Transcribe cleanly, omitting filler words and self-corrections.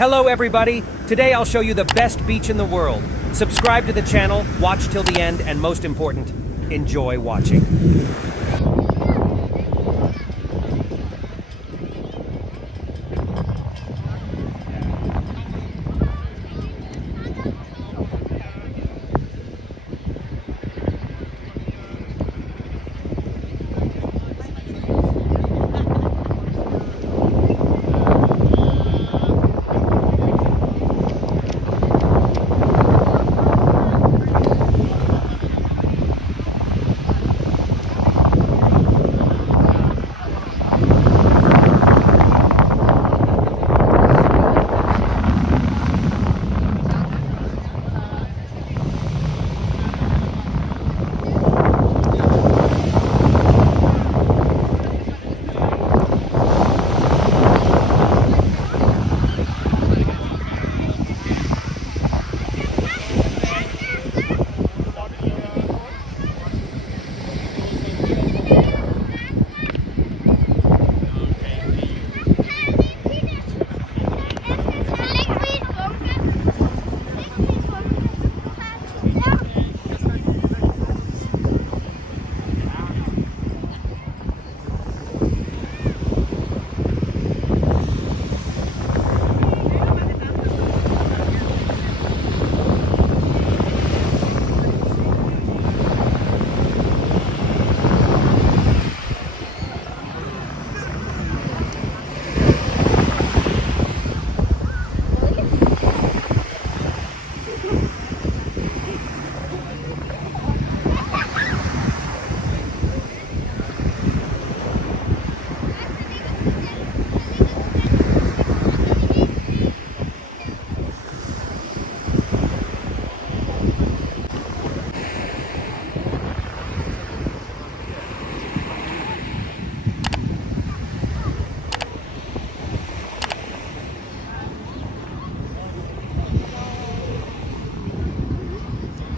Hello everybody! Today I'll show you the best beach in the world. Subscribe to the channel, watch till the end, and most important, enjoy watching.